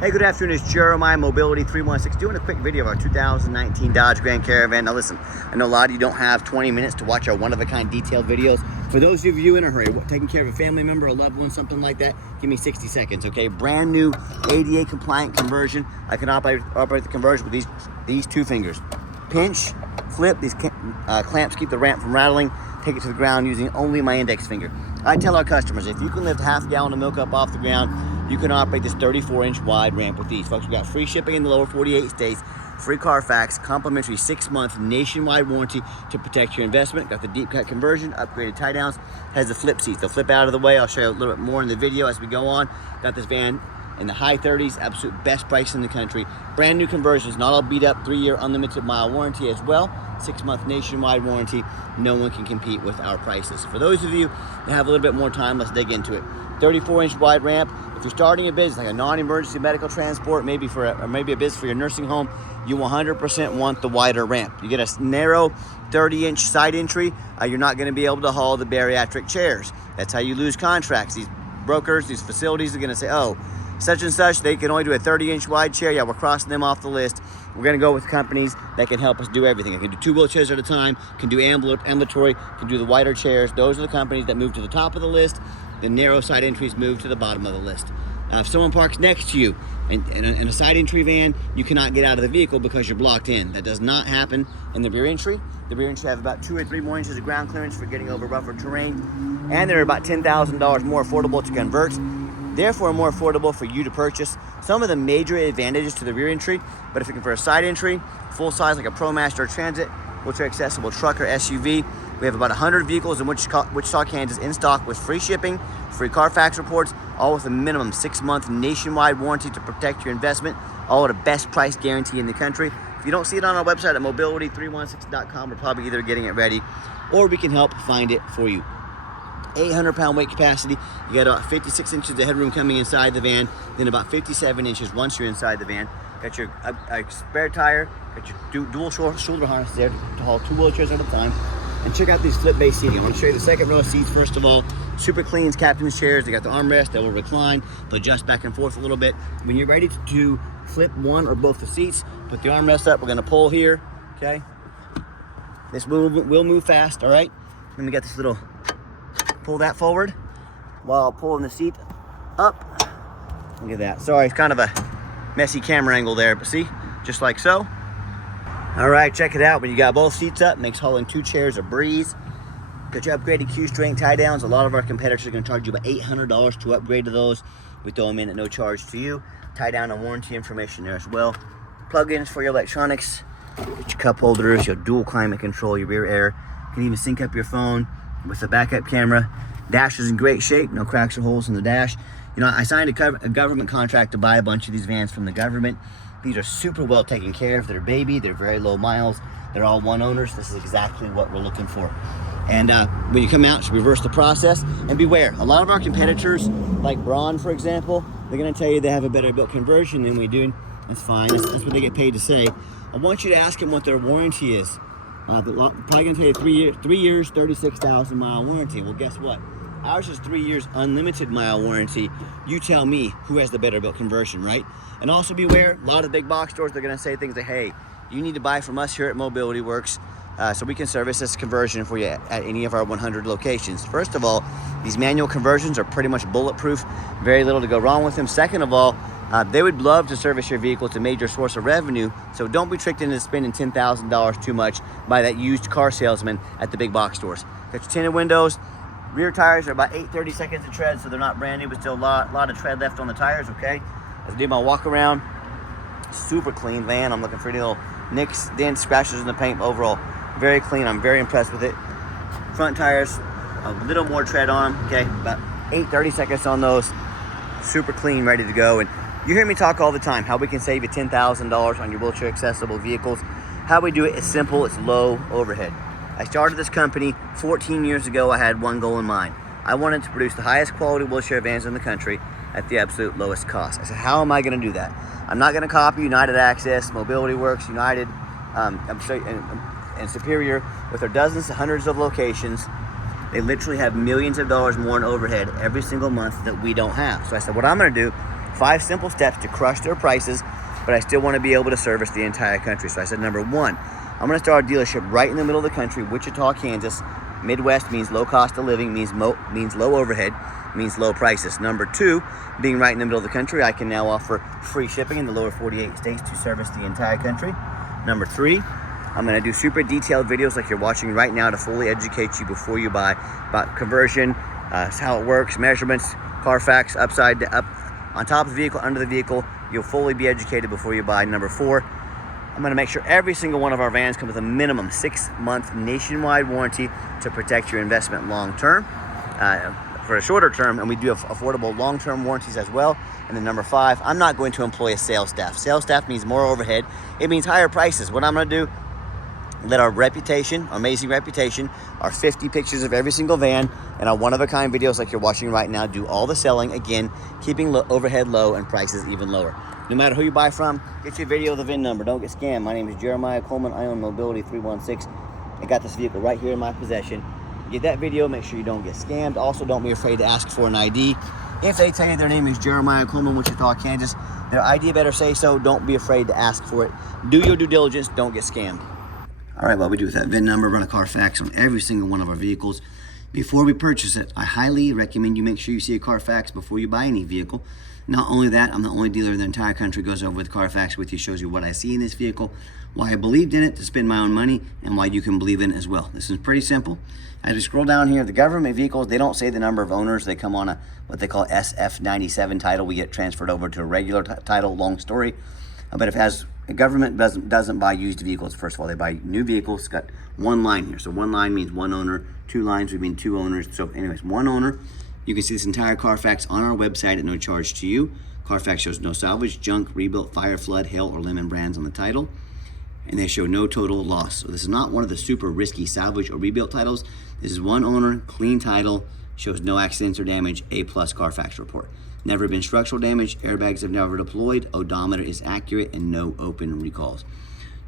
Hey, good afternoon. It's Jeremiah Mobility 316 doing a quick video of our 2019 Dodge Grand Caravan. Now listen, I know a lot of you don't have 20 minutes to watch our one-of-a-kind detailed videos. For those of you in a hurry, taking care of a family member, a loved one, something like that, give me 60 seconds, okay? Brand new ADA compliant conversion. I can operate the conversion with these two fingers. Pinch, flip, these clamps keep the ramp from rattling, take it to the ground using only my index finger. I tell our customers, if you can lift half a gallon of milk up off the ground, you can operate this 34-inch wide ramp with these. Folks, we got free shipping in the lower 48 states, free Carfax, complimentary 6-month nationwide warranty to protect your investment. Got the deep cut conversion, upgraded tie downs, has the flip seats. They'll flip out of the way. I'll show you a little bit more in the video as we go on. Got this van in the high 30s, absolute best price in the country. Brand new conversions, not all beat up, 3-year unlimited mile warranty as well. 6-month nationwide warranty. No one can compete with our prices. For those of you that have a little bit more time, let's dig into it. 34-inch wide ramp. If you're starting a business, like a non-emergency medical transport, maybe a business for your nursing home, you 100% want the wider ramp. You get a narrow 30-inch side entry, you're not going to be able to haul the bariatric chairs. That's how you lose contracts. These brokers, these facilities are going to say, oh, such and such, they can only do a 30-inch wide chair. Yeah, we're crossing them off the list. We're going to go with companies that can help us do everything. I can do 2 wheelchairs at a time, can do ambulatory, can do the wider chairs. Those are the companies that move to the top of the list. The narrow side entries move to the bottom of the list. Now, if someone parks next to you in a side entry van, you cannot get out of the vehicle because you're blocked in. That does not happen in the rear entry. The rear entry have about 2 or 3 more inches of ground clearance for getting over rougher terrain, and they're about $10,000 more affordable to convert. Therefore, more affordable for you to purchase. Some of the major advantages to the rear entry, but if you're looking for a side entry, full size like a ProMaster or Transit, wheelchair accessible truck or SUV, we have about 100 vehicles in Wichita, Kansas in stock with free shipping, free Carfax reports, all with a minimum 6-month nationwide warranty to protect your investment, all at a best price guarantee in the country. If you don't see it on our website at mobility316.com, we're probably either getting it ready or we can help find it for you. 800-pound weight capacity. You got about 56 inches of headroom coming inside the van, then about 57 inches once you're inside the van. Got your spare tire, got your dual shoulder harness there to haul 2 wheelchairs at a time. And check out these flip-based seating. I want to show you the second row of seats first of all. Super clean captain's chairs. They got the armrest, they will recline, they'll adjust back and forth a little bit. When you're ready to flip one or both the seats, put the armrest up. We're going to pull here, okay? This will move fast, all right? Then we got this little, pull that forward while pulling the seat up. Look at that. Sorry, it's kind of a messy camera angle there, but see, just like so. All right, check it out. When you got both seats up, makes hauling 2 chairs a breeze. Got your upgraded Q-string tie downs. A lot of our competitors are going to charge you about $800 to upgrade to those. We throw them in at no charge to you. Tie down and warranty information there as well. Plug-ins for your electronics. Get your cup holders, your dual climate control, your rear air. You can even sync up your phone with the backup camera. Dash is in great shape, no cracks or holes in the dash. You know, I signed a government contract to buy a bunch of these vans from the government. These are super well taken care of. They're baby, they're very low miles. They're all one owners. This is exactly what we're looking for. And when you come out, just reverse the process. And beware, a lot of our competitors, like Braun, for example, they're gonna tell you they have a better built conversion than we do. That's fine, that's what they get paid to say. I want you to ask them what their warranty is. Probably gonna tell you 3 years, 36,000 mile warranty. Well, guess what? Ours is 3 years unlimited mile warranty. You tell me who has the better built conversion, right? And also beware, a lot of big box stores, they're gonna say things like, hey, you need to buy from us here at Mobility Works so we can service this conversion for you at any of our 100 locations. First of all, these manual conversions are pretty much bulletproof, very little to go wrong with them. Second of all, they would love to service your vehicle. It's a major source of revenue, so don't be tricked into spending $10,000 too much by that used car salesman at the big box stores. Got your tinted windows. Rear tires are about 30 seconds of tread, so they're not brand new, but still a lot of tread left on the tires, okay? As I do my walk around, super clean van. I'm looking for any little nicks, dents, scratches in the paint. Overall, very clean. I'm very impressed with it. Front tires, a little more tread on them, okay? About 30 seconds on those. Super clean, ready to go. And you hear me talk all the time, how we can save you $10,000 on your wheelchair accessible vehicles. How we do it is simple, it's low overhead. I started this company 14 years ago. I had one goal in mind. I wanted to produce the highest quality wheelchair vans in the country at the absolute lowest cost. I said, how am I going to do that? I'm not going to copy United Access, Mobility Works, United, and Superior with their dozens, hundreds of locations. They literally have millions of dollars more in overhead every single month that we don't have. So I said, what I'm going to do 5 simple steps to crush their prices, but I still want to be able to service the entire country. So I said, number 1, I'm going to start a dealership right in the middle of the country, Wichita, Kansas. Midwest means low cost of living, means low overhead, means low prices. Number 2, being right in the middle of the country, I can now offer free shipping in the lower 48 states to service the entire country. Number 3, I'm going to do super detailed videos like you're watching right now to fully educate you before you buy about conversion, how it works, measurements, Carfax, upside up, on top of the vehicle, under the vehicle. You'll fully be educated before you buy. Number 4, I'm going to make sure every single one of our vans comes with a minimum 6-month nationwide warranty to protect your investment long term, for a shorter term, and we do have affordable long-term warranties as well. And then number 5, I'm not going to employ a sales staff. Sales staff means more overhead. It means higher prices. What I'm going to do, let our reputation, our amazing reputation, our 50 pictures of every single van, and our one-of-a-kind videos like you're watching right now do all the selling, again, keeping overhead low and prices even lower. No matter who you buy from, get your video of the VIN number. Don't get scammed. My name is Jeremiah Coleman. I own Mobility 316. I got this vehicle right here in my possession. Get that video, make sure you don't get scammed. Also, don't be afraid to ask for an ID. If they tell you their name is Jeremiah Coleman, Wichita, Kansas, their ID better say so. Don't be afraid to ask for it. Do your due diligence. Don't get scammed. All right, what we do with that VIN number, run a Carfax on every single one of our vehicles. Before we purchase it, I highly recommend you make sure you see a Carfax before you buy any vehicle. Not only that, I'm the only dealer in the entire country goes over with Carfax with you, shows you what I see in this vehicle, why I believed in it to spend my own money, and why you can believe in it as well. This is pretty simple. As we scroll down here, the government vehicles, they don't say the number of owners. They come on a what they call SF97 title. We get transferred over to a regular title, long story. But if it has, the government doesn't buy used vehicles. First of all, they buy new vehicles. It's got one line here. So one line means one owner. 2 lines would mean 2 owners. So anyways, one owner. You can see this entire Carfax on our website at no charge to you. Carfax shows no salvage, junk, rebuilt, fire, flood, hail, or lemon brands on the title. And they show no total loss. So this is not one of the super risky salvage or rebuilt titles. This is one owner, clean title, shows no accidents or damage, A+ Carfax report. Never been structural damage, airbags have never deployed, odometer is accurate, and no open recalls.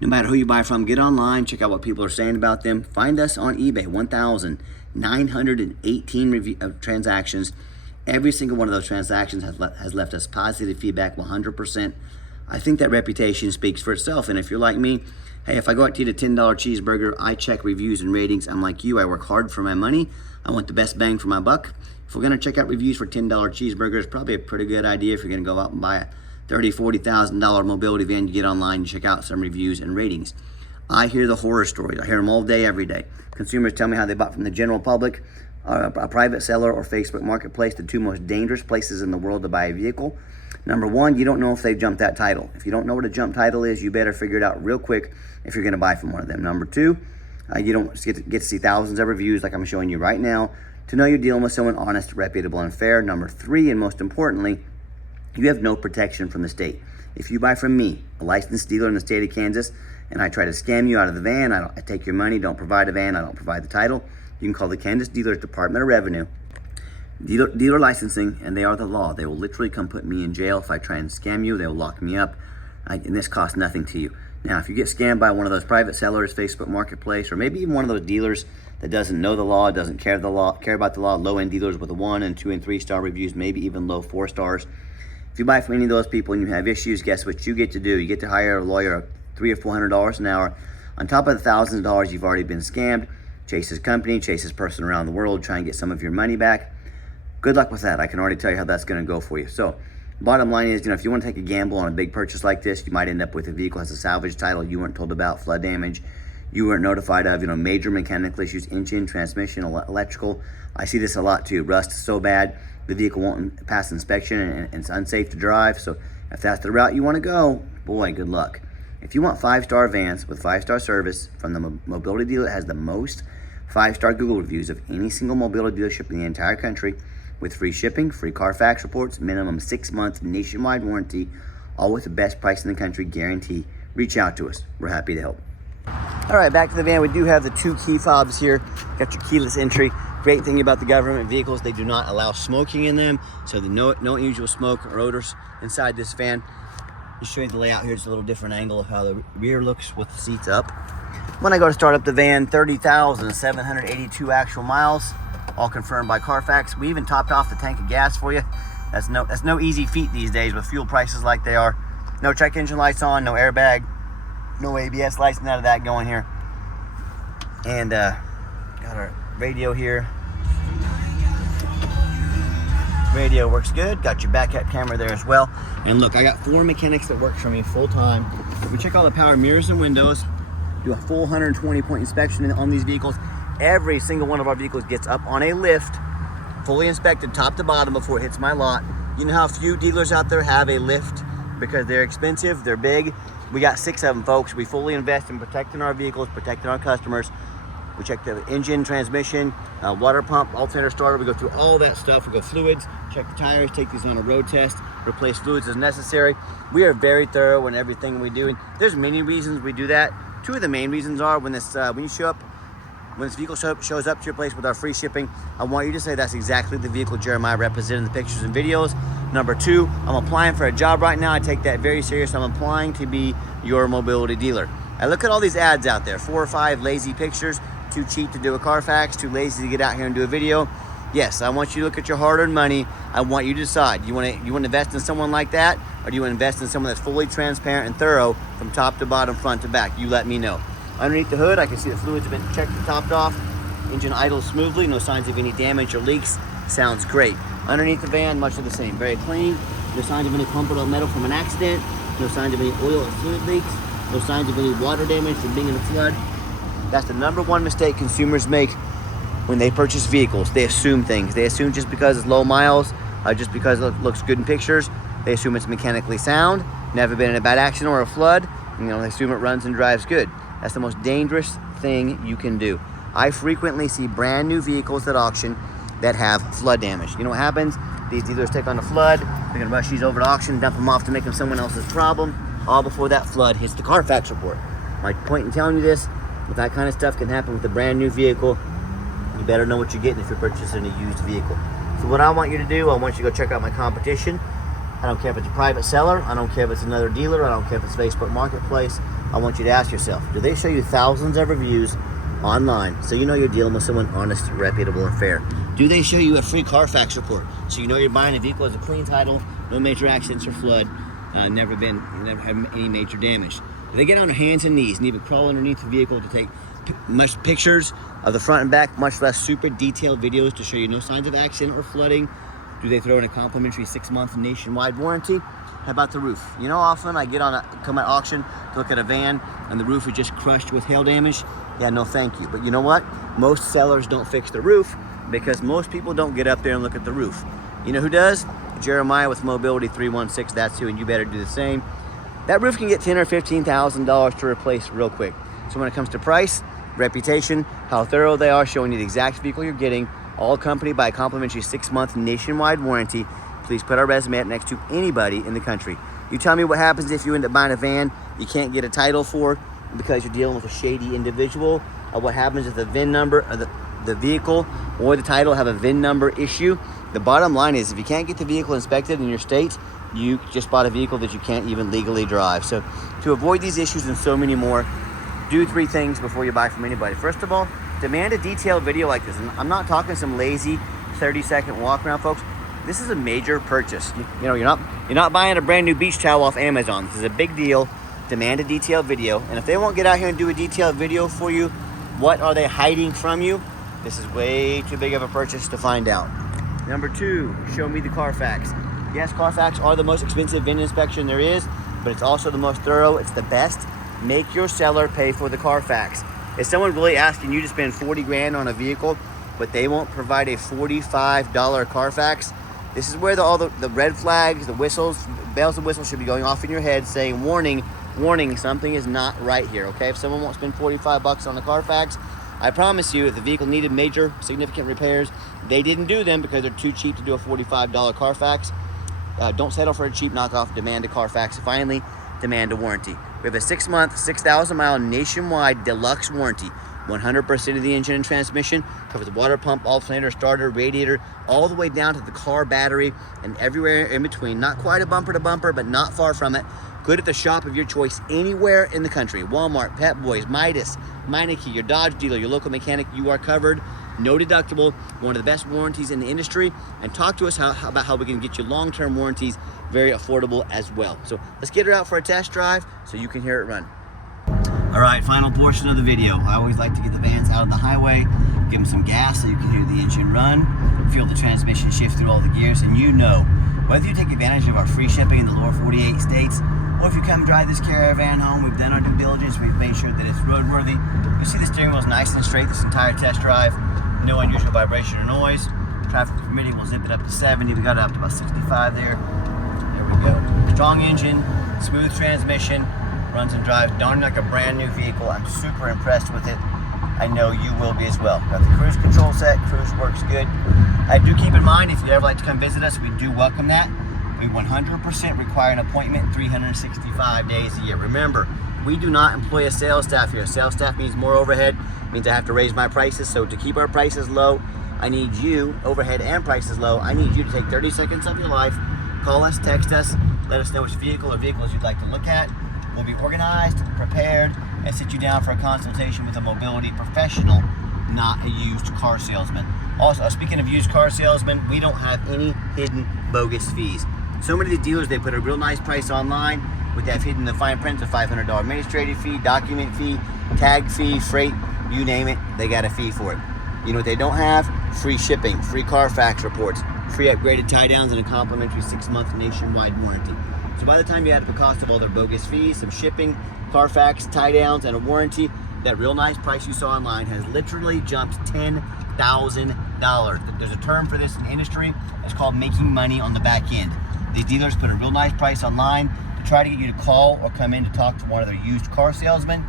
No matter who you buy from, get online, check out what people are saying about them. Find us on eBay, 1,918 transactions. Every single one of those transactions has left us positive feedback, 100%. I think that reputation speaks for itself. And if you're like me, hey, if I go out to eat a $10 cheeseburger, I check reviews and ratings. I'm like you, I work hard for my money. I want the best bang for my buck. If we're gonna check out reviews for $10 cheeseburgers, probably a pretty good idea if you're gonna go out and buy a $30,000, $40,000 mobility van. You get online, you check out some reviews and ratings. I hear the horror stories. I hear them all day, every day. Consumers tell me how they bought from the general public, a private seller, or Facebook Marketplace, the 2 most dangerous places in the world to buy a vehicle. Number 1, you don't know if they've jumped that title. If you don't know what a jump title is, you better figure it out real quick if you're gonna buy from one of them. Number 2, you don't get to see thousands of reviews like I'm showing you right now to know you're dealing with someone honest, reputable, and fair. Number 3, and most importantly, you have no protection from the state. If you buy from me, a licensed dealer in the state of Kansas, and I try to scam you out of the van, I take your money, don't provide a van, I don't provide the title, you can call the Kansas Dealers Department of Revenue, dealer licensing, and they are the law. They will literally come put me in jail if I try and scam you. They will lock me up, and this costs nothing to you. Now, if you get scammed by one of those private sellers, Facebook Marketplace, or maybe even one of those dealers that doesn't know the law, doesn't care about the law, low-end dealers with a 1 and 2 and 3 star reviews, maybe even low 4 stars. If you buy from any of those people and you have issues, guess what you get to do? You get to hire a lawyer $300 or $400 an hour on top of the thousands of dollars you've already been scammed. Chase his company, chase his person around the world, try and get some of your money back. Good luck with that. I can already tell you how that's going to go for you. So bottom line is, if you want to take a gamble on a big purchase like this, you might end up with a vehicle that has a salvage title you weren't told about, flood damage you weren't notified of, major mechanical issues, engine, transmission, electrical. I see this a lot too. Rust is so bad, the vehicle won't pass inspection and it's unsafe to drive. So if that's the route you want to go, boy, good luck. If you want 5-star vans with 5-star service from the mobility dealer that has the most 5-star Google reviews of any single mobility dealership in the entire country, with free shipping, free Carfax reports, minimum 6-month nationwide warranty, all with the best price in the country guarantee, reach out to us. We're happy to help. All right, back to the van. We do have the 2 key fobs here. Got your keyless entry. Great thing about the government vehicles, they do not allow smoking in them, so no unusual smoke or odors inside this van. Just show you the layout here. It's a little different angle of how the rear looks with the seats up. When I go to start up the van, 30,782 actual miles, all confirmed by Carfax. We even topped off the tank of gas for you. That's no easy feat these days with fuel prices like they are. No check engine lights on, no airbag, no ABS lights, none of that going here. And got our radio here. Radio works good. Got your backup camera there as well. And look, I got 4 mechanics that work for me full time. If we check all the power mirrors and windows, do a full 120-point inspection on these vehicles. Every single one of our vehicles gets up on a lift, fully inspected top to bottom before it hits my lot. You know how few dealers out there have a lift because they're expensive, they're big. We got 6 of them, folks. We fully invest in protecting our vehicles, protecting our customers. We check the engine, transmission, water pump, alternator starter. We go through all that stuff. We go fluids, check the tires, take these on a road test, replace fluids as necessary. We are very thorough in everything we do. And there's many reasons we do that. 2 of the main reasons are when this vehicle shows up to your place with our free shipping, I want you to say that's exactly the vehicle Jeremiah represented in the pictures and videos. Number 2, I'm applying for a job right now. I take that very serious. I'm applying to be your mobility dealer. I look at all these ads out there, 4 or 5 lazy pictures, too cheap to do a Carfax, too lazy to get out here and do a video. Yes, I want you to look at your hard-earned money. I want you to decide. You want to invest in someone like that, or do you want to invest in someone that's fully transparent and thorough from top to bottom, front to back? You let me know. Underneath the hood, I can see the fluids have been checked and topped off. Engine idles smoothly, no signs of any damage or leaks. Sounds great. Underneath the van, much of the same. Very clean. No signs of any crumpled up metal from an accident. No signs of any oil or fluid leaks. No signs of any water damage from being in a flood. That's the #1 mistake consumers make when they purchase vehicles. They assume things. They assume just because it's low miles, just because it looks good in pictures, they assume it's mechanically sound, never been in a bad accident or a flood. They assume it runs and drives good. That's the most dangerous thing you can do. I frequently see brand new vehicles at auction that have flood damage. You know what happens? These dealers take on a flood, they're gonna rush these over to auction, dump them off to make them someone else's problem, all before that flood hits the Carfax report. My point in telling you this, if that kind of stuff can happen with a brand new vehicle, you better know what you're getting if you're purchasing a used vehicle. So what I want you to do, I want you to go check out my competition. I don't care if it's a private seller, I don't care if it's another dealer, I don't care if it's Facebook Marketplace. I want you to ask yourself, do they show you thousands of reviews online so you know you're dealing with someone honest, reputable, and fair? Do they show you a free Carfax report so you know you're buying a vehicle as a clean title, no major accidents or flood, never had any major damage? Do they get on their hands and knees and even crawl underneath the vehicle to take much pictures of the front and back, much less super detailed videos to show you no signs of accident or flooding? Do they throw in a complimentary 6-month nationwide warranty? How about the roof? You know, often I come at auction to look at a van and the roof is just crushed with hail damage. Yeah, no thank you. But you know what? Most sellers don't fix the roof because most people don't get up there and look at the roof. You know who does? Jeremiah with Mobility 316, that's who, and you better do the same. That roof can get $10,000 or $15,000 to replace real quick. So when it comes to price, reputation, how thorough they are, showing you the exact vehicle you're getting, all accompanied by a complimentary 6-month nationwide warranty, please put our resume up next to anybody in the country. You tell me what happens if you end up buying a van you can't get a title for because you're dealing with a shady individual, or what happens if the VIN number of the vehicle or the title have a VIN number issue. The bottom line is if you can't get the vehicle inspected in your state, you just bought a vehicle that you can't even legally drive. So to avoid these issues and so many more, do 3 things before you buy from anybody. First of all, demand a detailed video like this. And I'm not talking some lazy 30-second walk around, folks. This is a major purchase. You're not buying a brand new beach towel off Amazon. This is a big deal. Demand a detailed video. And if they won't get out here and do a detailed video for you, what are they hiding from you? This is way too big of a purchase to find out. Number 2, show me the Carfax. Yes, Carfax are the most expensive VIN inspection there is, but it's also the most thorough. It's the best. Make your seller pay for the Carfax. Is someone really asking you to spend 40 grand on a vehicle, but they won't provide a $45 Carfax? This is where all the red flags, the whistles, bells and whistles should be going off in your head saying, warning, warning, something is not right here, okay? If someone won't spend 45 bucks on the Carfax, I promise you, if the vehicle needed major, significant repairs, they didn't do them because they're too cheap to do a $45 Carfax. Don't settle for a cheap knockoff. Demand a Carfax. Finally, demand a warranty. We have a 6-month, 6,000-mile nationwide deluxe warranty. 100% of the engine and transmission, covers the water pump, alternator, starter, radiator, all the way down to the car battery and everywhere in between. Not quite a bumper to bumper, but not far from it. Good at the shop of your choice anywhere in the country. Walmart, Pep Boys, Midas, Meineke, your Dodge dealer, your local mechanic, you are covered. no deductible, one of the best warranties in the industry, and talk to us about how we can get you long-term warranties very affordable as well. So let's get her out for a test drive so you can hear it run. All right, final portion of the video. I always like to get the vans out on the highway, give them some gas so you can hear the engine run, feel the transmission shift through all the gears, and you know, whether you take advantage of our free shipping in the lower 48 states, or if you come drive this Caravan home, we've done our due diligence, we've made sure that it's roadworthy. You see the steering wheel is nice and straight this entire test drive, no unusual vibration or noise. Traffic permitting, we'll zip it up to 70, we got it up to about 65 there. There we go. Strong engine, smooth transmission, runs and drives darn like a brand new vehicle. I'm super impressed with it. I know you will be as well. Got the cruise control set, cruise works good. I do keep in mind, if you'd ever like to come visit us, we do welcome that. We 100% require an appointment 365 days a year. Remember, we do not employ a sales staff here. Sales staff means more overhead, means I have to raise my prices. So to keep our prices low, I need you, overhead and prices low, I need you to take 30 seconds of your life, call us, text us, let us know which vehicle or vehicles you'd like to look at. We'll be organized, prepared, and sit you down for a consultation with a mobility professional, not a used car salesman. Also, speaking of used car salesmen, we don't have any hidden bogus fees. So many of the dealers, they put a real nice price online, but they have hidden the fine print, a $500 administrative fee, document fee, tag fee, freight, you name it, they got a fee for it. You know what they don't have? Free shipping, free Carfax reports, free upgraded tie downs, and a complimentary 6-month nationwide warranty. So by the time you add up the cost of all their bogus fees, some shipping, Carfax, tie downs, and a warranty, that real nice price you saw online has literally jumped $10,000. There's a term for this in the industry. It's called making money on the back end. These dealers put a real nice price online to try to get you to call or come in to talk to one of their used car salesmen.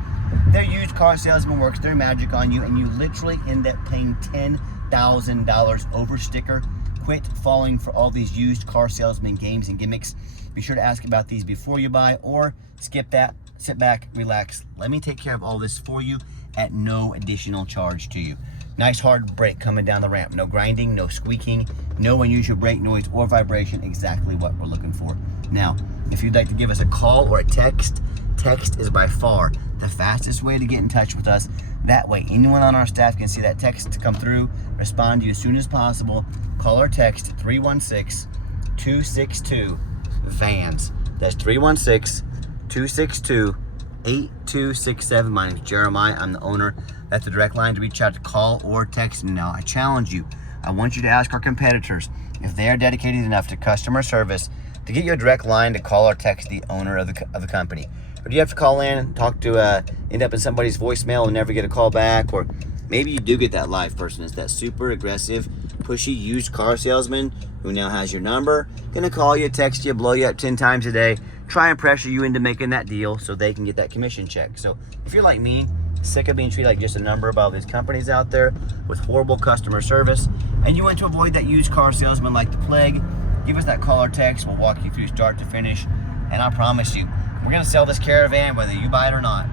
Their used car salesman works their magic on you, and you literally end up paying $10,000 over sticker. Quit falling for all these used car salesman games and gimmicks. Be sure to ask about these before you buy, or skip that. Sit back, relax. Let me take care of all this for you at no additional charge to you. Nice hard brake coming down the ramp. No grinding, no squeaking, no unusual brake noise or vibration. Exactly what we're looking for. Now, if you'd like to give us a call or a text, text is by far the fastest way to get in touch with us. That way, anyone on our staff can see that text come through, respond to you as soon as possible. Call or text 316-262-VANS. That's 316-262-8267. My name is Jeremiah. I'm the owner. That's the direct line to reach out to call or text. Now, I challenge you. I want you to ask our competitors if they are dedicated enough to customer service to get you a direct line to call or text the owner of the company. Or do you have to call in, talk to, end up in somebody's voicemail and never get a call back? Or maybe you do get that live person. It's that super aggressive, pushy used car salesman who now has your number, gonna call you, text you, blow you up 10 times a day, try and pressure you into making that deal so they can get that commission check. So if you're like me, sick of being treated like just a number by all these companies out there with horrible customer service, and you want to avoid that used car salesman like the plague, give us that call or text. We'll walk you through start to finish, and I promise you, we're gonna sell this Caravan whether you buy it or not.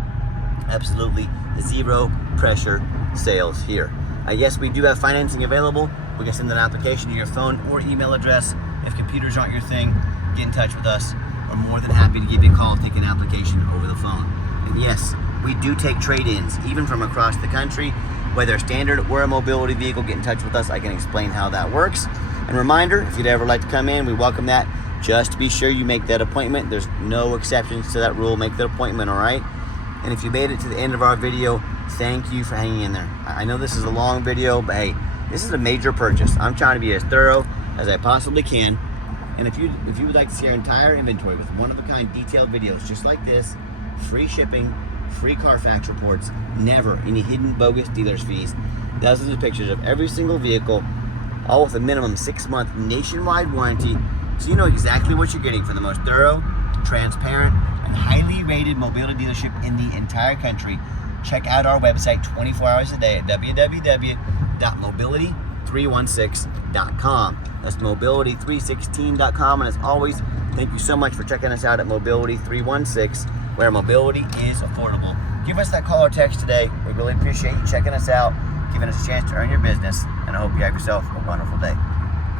Absolutely zero pressure sales here. Yes, we do have financing available. We can send an application to your phone or email address. If computers aren't your thing, get in touch with us. We're more than happy to give you a call, take an application over the phone. And yes, we do take trade-ins, even from across the country. Whether standard or a mobility vehicle, get in touch with us. I can explain how that works. And reminder, if you'd ever like to come in, we welcome that. Just be sure you make that appointment. There's no exceptions to that rule. Make that appointment, all right? And if you made it to the end of our video, thank you for hanging in there. I know this is a long video, but hey, this is a major purchase. I'm trying to be as thorough as I possibly can. And if you would like to see our entire inventory with one-of-a-kind detailed videos just like this, free shipping, free Carfax reports, never any hidden bogus dealer's fees, dozens of pictures of every single vehicle, all with a minimum 6-month nationwide warranty, so you know exactly what you're getting for the most thorough, transparent, and highly rated mobility dealership in the entire country. Check out our website 24 hours a day at www.mobility316.com. That's mobility316.com. And as always, thank you so much for checking us out at Mobility 316, where mobility is affordable. Give us that call or text today. We really appreciate you checking us out, giving us a chance to earn your business, and I hope you have yourself a wonderful day.